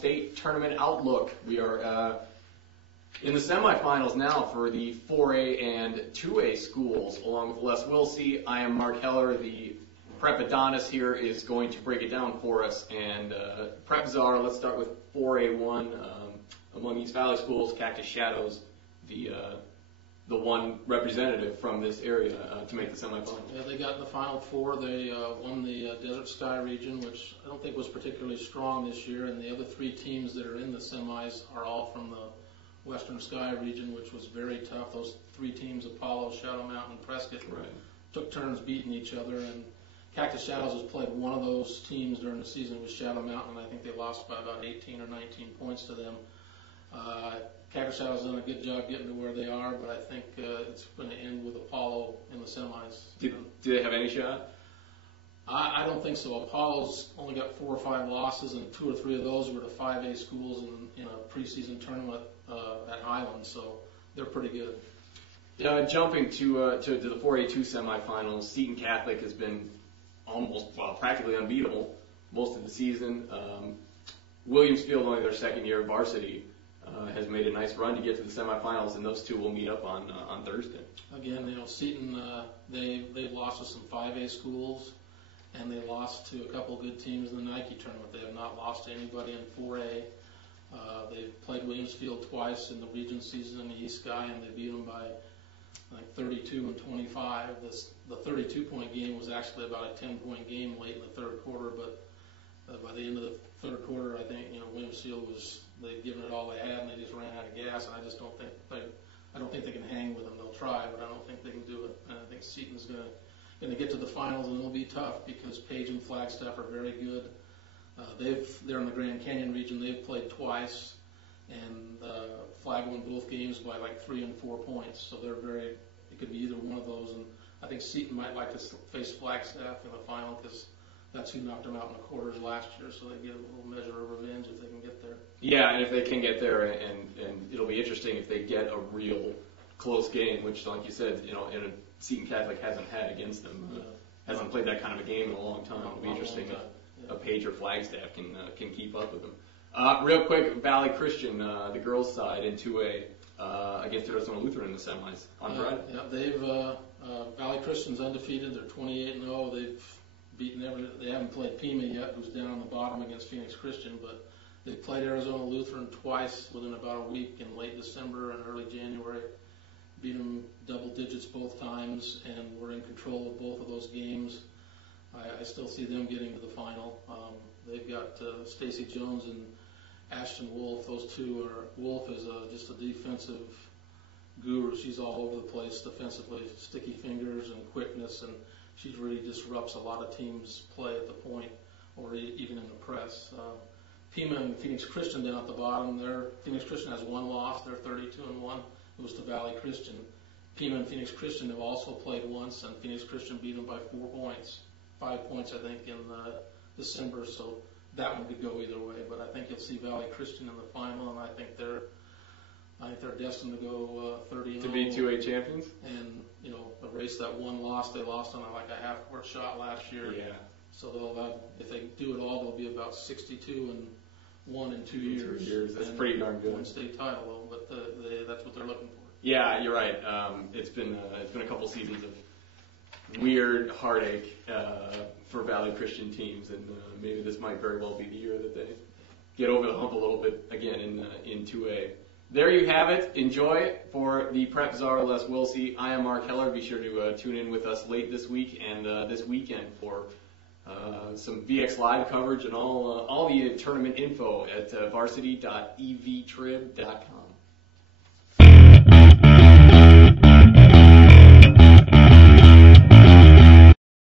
State Tournament Outlook. We are in the semifinals now for the 4A and 2A schools, along with Les Willsey. I am Mark Heller. The Prep Adonis here is going to break it down for us. And Prep Czar, let's start with 4A1. Among East Valley schools, Cactus Shadows, the one representative from this area to make the semifinals. Yeah, they got in the Final Four. They won the Desert Sky region, which I don't think was particularly strong this year. And the other three teams that are in the semis are all from the Western Sky region, which was very tough. Those three teams, Apollo, Shadow Mountain, and Prescott, took turns beating each other. And Cactus Shadows has played one of those teams during the season with Shadow Mountain, and I think they lost by about 18 or 19 points to them. Cactus Shadows done a good job getting to where they are, but I think it's going to end with Apollo in the semis. Do they have any shot? I don't think so. Apollo's only got 4 or 5 losses, and 2 or 3 of those were to 5A schools in a preseason tournament at Highland, so they're pretty good. Jumping to the 4A2 semifinals, Seton Catholic has been practically unbeatable most of the season. Williamsfield, only their second year, Varsity, has made a nice run to get to the semifinals, and those two will meet up on Thursday. Again, Seton, they've lost to some 5A schools, and they lost to a couple of good teams in the Nike tournament. They have not lost to anybody in 4A. They've played Williamsfield twice in the region season in the East Sky, and they beat them by like 32 and 25. The 32-point game was actually about a 10-point game late in the third quarter, but by the end of the third quarter, I think Williamsfield they'd given it all they had, and they just ran out of gas. And I just don't think they can hang with them. They'll try, but I don't think they can do it. And I think Seton's going to get to the finals, and it'll be tough because Page and Flagstaff are very good. They're in the Grand Canyon region. They've played twice, and Flag won both games by like 3 and 4 points. So it could be either one of those. And I think Seton might like to face Flagstaff in the final because that's who knocked them out in the quarters last year. So they get a little measure of revenge if they can get there. Yeah, and if they can get there, and it'll be interesting if they get a real close game, which, like you said, Seton Catholic hasn't had against them. Hasn't played that kind of a game in a long time. It'll be interesting if a Page or Flagstaff can keep up with them. Real quick, Valley Christian, the girls' side, in 2A against Arizona Lutheran in the semis on Friday. Valley Christian's undefeated. They're 28-0. They've beaten they haven't played Pima yet, who's down on the bottom against Phoenix Christian, but they played Arizona Lutheran twice within about a week in late December and early January. Beat them double digits both times, and we're in control of both of those games. I still see them getting to the final. They've got Stacy Jones and Ashton Wolf. Those two Wolf is just a defensive guru. She's all over the place defensively, sticky fingers and quickness, and she really disrupts a lot of teams' play at the point or even in the press. Pima and Phoenix Christian down at the bottom. Phoenix Christian has 1 loss. They're 32-1. It was to Valley Christian. Pima and Phoenix Christian have also played once, and Phoenix Christian beat them by 4 points. 5 points, I think, in December. So that one could go either way. But I think you'll see Valley Christian in the final, and I think they're destined to go 30-0. To be 2A champions? And, erase that 1 loss they lost on like a half-court shot last year. Yeah. So if they do it all, they'll be about 62-1 in 2 years. 2 years. That's pretty darn good. One state title, though, but that's what they're looking for. Yeah, you're right. It's been a couple seasons of weird heartache for Valley Christian teams, and maybe this might very well be the year that they get over the hump a little bit again in 2A. There you have it. Enjoy it. For the Prep Czar, Les Willsey, I am Mark Heller. Be sure to tune in with us late this week and this weekend for some VX Live coverage and all the tournament info at varsity.evtrib.com.